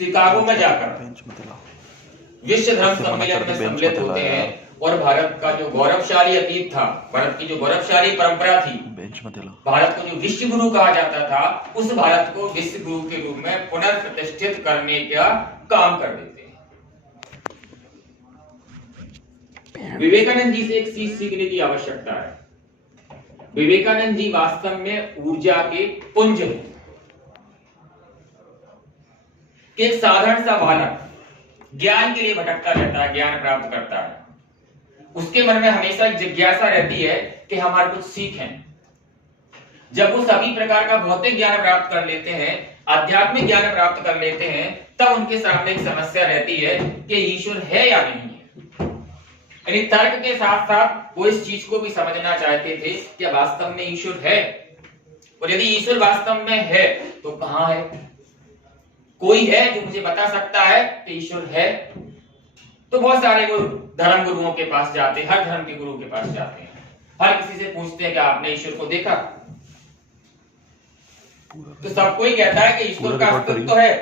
Chicago में जाकर विश्व धर्म सम्मेलन में सम्मिलित होते हैं और भारत का जो गौरवशाली अतीत था, भारत की जो गौरवशाली परंपरा थी, भारत को जो विश्व गुरु कहा जाता था, उस भारत को विश्व गुरु के रूप में पुनर्प्रतिष्ठित करने का काम कर देते हैं। विवेकानंद जी से एक चीज सीखने की आवश्यकता है। विवेकानंद जी वास्तव में ऊर्जा के पुंज हैं। एक साधारण सा बालक ज्ञान के लिए भटकता रहता है, ज्ञान प्राप्त करता है, उसके मन में हमेशा एक जिज्ञासा रहती है कि हमारे कुछ सीखें। जब वो सभी प्रकार का भौतिक ज्ञान प्राप्त कर लेते हैं, आध्यात्मिक ज्ञान प्राप्त कर लेते हैं, तब उनके सामने एक समस्या रहती है कि ईश्वर है या नहीं है। यानी तर्क के साथ साथ वो इस चीज को भी समझना चाहते थे कि वास्तव में ईश्वर है, और यदि ईश्वर वास्तव में है तो कहां है? कोई है जो मुझे बता सकता है कि ईश्वर है? तो बहुत सारे धर्म गुरुओं के पास जाते हैं, हर धर्म के गुरु के पास जाते हैं, हर किसी से पूछते हैं कि आपने ईश्वर को देखा? तो सब कोई कहता है कि ईश्वर का अस्तित्व तो है।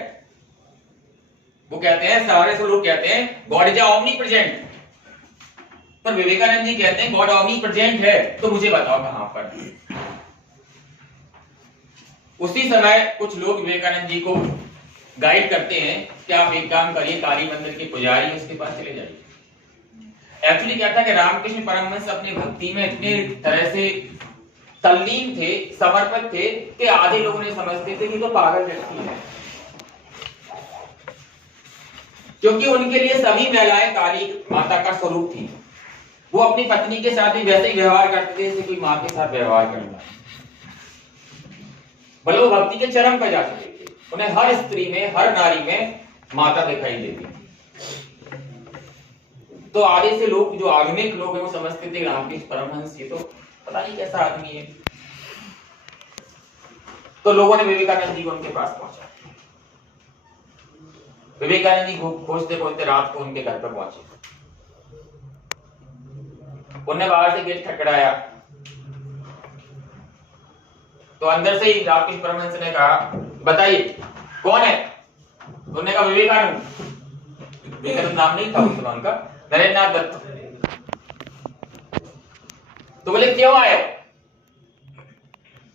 वो कहते हैं, सारे से लोग कहते हैं गॉड इज ऑमनी प्रेजेंट, पर विवेकानंद जी कहते हैं गॉड ऑमनी प्रेजेंट है, तो मुझे बताओ कहां पर। उसी समय कुछ लोग विवेकानंद जी को गाइड करते हैं कि आप एक काम करिए, काली मंदिर के पुजारी उसके पास चले जाइए। एक्चुअली क्या था कि रामकृष्ण परमहंस अपनी भक्ति में इतने तरह से तल्लीन थे, समर्पित थे कि आधे लोगों ने समझते थे कि तो पागल व्यक्ति है, क्योंकि उनके लिए सभी महिलाएं काली माता का स्वरूप थी। वो अपनी पत्नी के साथ भी वैसे ही व्यवहार करते थे जैसे कोई मां के साथ व्यवहार करता है। भले वो भक्ति के चरम पर जा चुके थे, उन्हें हर स्त्री में, हर नारी में माता दिखाई देती। तो आधे से लोग, जो आधुनिक लोग हैं, वो समझते थे रामकृष्ण परमहंस ये तो पता नहीं कैसा आदमी है। तो लोगों ने विवेकानंद जी को उनके पास पहुंचा। विवेकानंद जी खोजते खोजते रात को उनके घर पर पहुंचे। उन्होंने बाहर से गेट खटखटाया तो अंदर से ही रामकृष्ण परमहंस ने कहा, बताइए कौन है? उन्होंने कहा विवेकानंद। विवेकानंद नाम नहीं था उस उनका, नरेंद्रनाथ दत्त। तो बोले क्यों आए?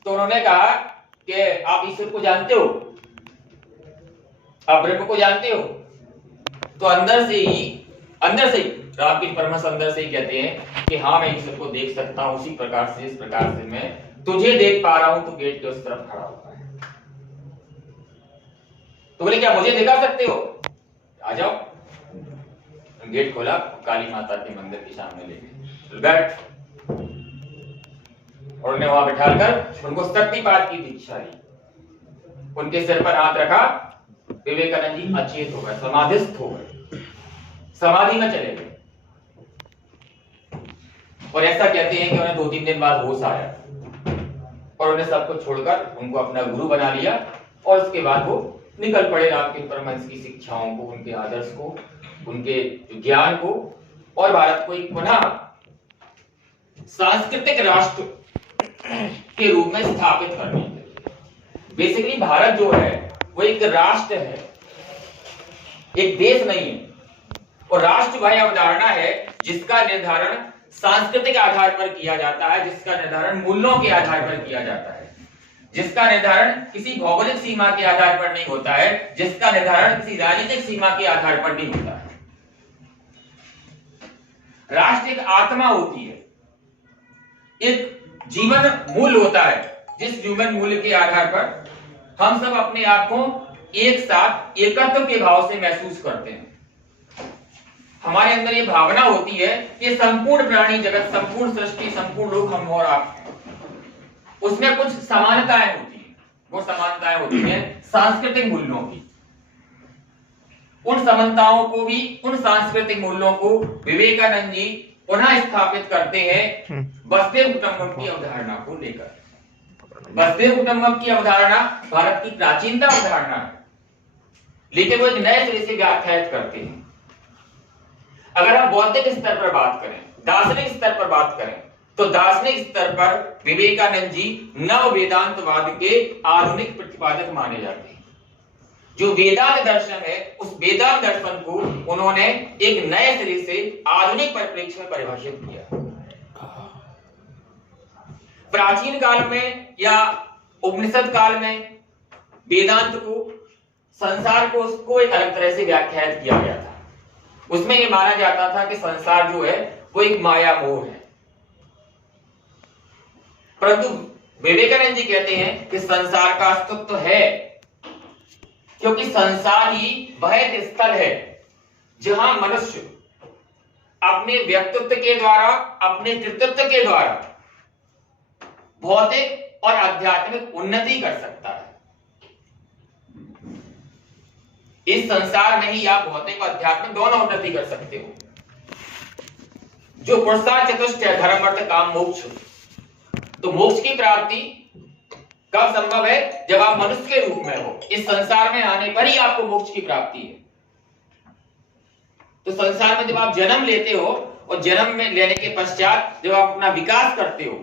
तो उन्होंने कहा कि आप ईश्वर को जानते हो, आप ब्रह्म को जानते हो? तो अंदर से ही रामकृष्ण परमहंस अंदर से ही कहते हैं कि हाँ, मैं ईश्वर को देख सकता हूं, उसी प्रकार से, इस प्रकार से मैं तुझे देख पा रहा हूं, तो गेट के उस तरफ खड़ा हुआ है। तो बोले क्या मुझे दिखा सकते हो? आ जाओ। गेट खोला, काली माता के मंदिर के सामने ले गए, बैठ। और उन्हें वहां बिठाकर उनको शक्तिपात की दीक्षा दी। उनके सिर पर हाथ रखा, विवेकानंद जी अचेत हो गए, समाधिस्थ हो गए, समाधि में चले गए। और ऐसा कहते हैं कि उन्हें 2-3 दिन बाद होश आया और उन्हें सब कुछ छोड़कर उनको अपना गुरु बना लिया। और उसके बाद वो निकल पड़े रामकृष्ण परमहंस की शिक्षाओं को, उनके आदर्श को, उनके ज्ञान को, और भारत को एक पुनः सांस्कृतिक राष्ट्र के रूप में स्थापित करने के लिए। बेसिकली भारत जो है वो एक राष्ट्र है, एक देश नहीं है। और राष्ट्र वह अवधारणा है जिसका निर्धारण सांस्कृतिक आधार पर किया जाता है, जिसका निर्धारण मूल्यों के आधार पर किया जाता है, जिसका निर्धारण किसी भौगोलिक सीमा के आधार पर नहीं होता है, जिसका निर्धारण किसी राजनीतिक सीमा के आधार पर नहीं होता है। राष्ट्र एक आत्मा होती है, एक जीवन मूल्य होता है, जिस जीवन मूल्य के आधार पर हम सब अपने आप को एक साथ एकत्व के भाव से महसूस करते हैं। हमारे अंदर ये भावना होती है कि संपूर्ण प्राणी जगत, संपूर्ण सृष्टि, संपूर्ण लोग हम और आप, उसमें कुछ समानताएं होती हैं। वो समानताएं होती हैं सांस्कृतिक मूल्यों की। उन समानताओं को भी, उन सांस्कृतिक मूल्यों को विवेकानंद जी पुनः स्थापित करते हैं वसुधैव कुटुंबकम की अवधारणा को लेकर। वसुधैव कुटुंबकम की अवधारणा भारत की प्राचीनता अवधारणा है, लेकिन वो एक नए सिरे से व्याख्यायित करते हैं। अगर हम बौद्धिक स्तर पर बात करें, दार्शनिक स्तर पर बात करें, तो दार्शनिक स्तर पर विवेकानंद जी नव वेदांतवाद के आधुनिक प्रतिपादक माने जाते हैं। जो वेदांत दर्शन है, वेदांत दर्शन को उन्होंने एक नए सिरे से आधुनिक परिप्रेक्ष्य में परिभाषित किया। प्राचीन काल में या उपनिषद काल में वेदांत को, संसार को, उसको एक अलग तरह से व्याख्यात किया गया था। उसमें यह माना जाता था कि संसार जो है वो एक माया मोह है। परंतु विवेकानंद जी कहते हैं कि संसार का अस्तित्व है, क्योंकि संसार ही वह एक स्थल है जहां मनुष्य अपने व्यक्तित्व के द्वारा, अपने कृतित्व के द्वारा भौतिक और आध्यात्मिक उन्नति कर सकता है। इस संसार में ही आप भौतिक और आध्यात्मिक दोनों उन्नति कर सकते हो। जो पुरुषार्थ चतुष्ट है, धर्म अर्थ काम मोक्ष, तो मोक्ष की प्राप्ति कब संभव है? जब आप मनुष्य के रूप में हो। इस संसार में आने पर ही आपको मोक्ष की प्राप्ति है। तो संसार में जब आप जन्म लेते हो और जन्म में लेने के पश्चात जब आप अपना विकास करते हो,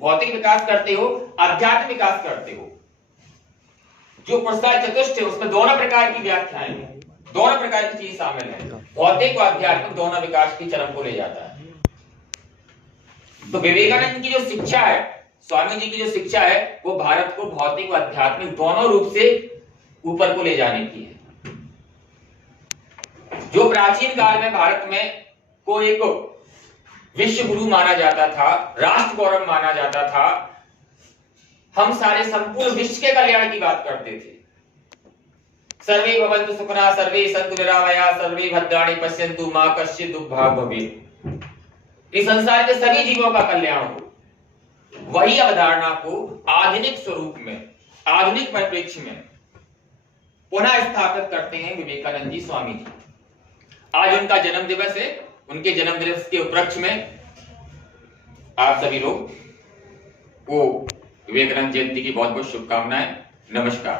भौतिक विकास करते हो, आध्यात्मिक विकास करते हो, जो पुरुषार्थ चतुष्ट है उसमें दोनों प्रकार की व्याख्याएं हैं, दोनों प्रकार की चीज शामिल है। भौतिक और आध्यात्मिक दोनों विकास की चरम को ले जाता है। तो विवेकानंद की जो शिक्षा है, स्वामी जी की जो शिक्षा है, वो भारत को भौतिक और आध्यात्मिक दोनों रूप से ऊपर को ले जाने की है। जो प्राचीन काल में भारत में को एक विश्व गुरु माना जाता था, राष्ट्र गौरव माना जाता था, हम सारे संपूर्ण विश्व के कल्याण की बात करते थे। सर्वे भवन्तु सुखिनः, सर्वे सन्तु निरामयाः, सर्वे भद्राणि पश्यन्तु मा कश्चित् दुर्भाग् भवेत्। इस संसार के सभी जीवों का कल्याण हो, वही अवधारणा को आधुनिक स्वरूप में, आधुनिक परिप्रेक्ष्य में पुनः स्थापित करते हैं विवेकानंद जी, स्वामी जी। आज उनका जन्म दिवस है। उनके जन्म दिवस के उपलक्ष्य में आप सभी लोग को विवेकानंद जयंती की बहुत बहुत शुभकामनाएं। नमस्कार।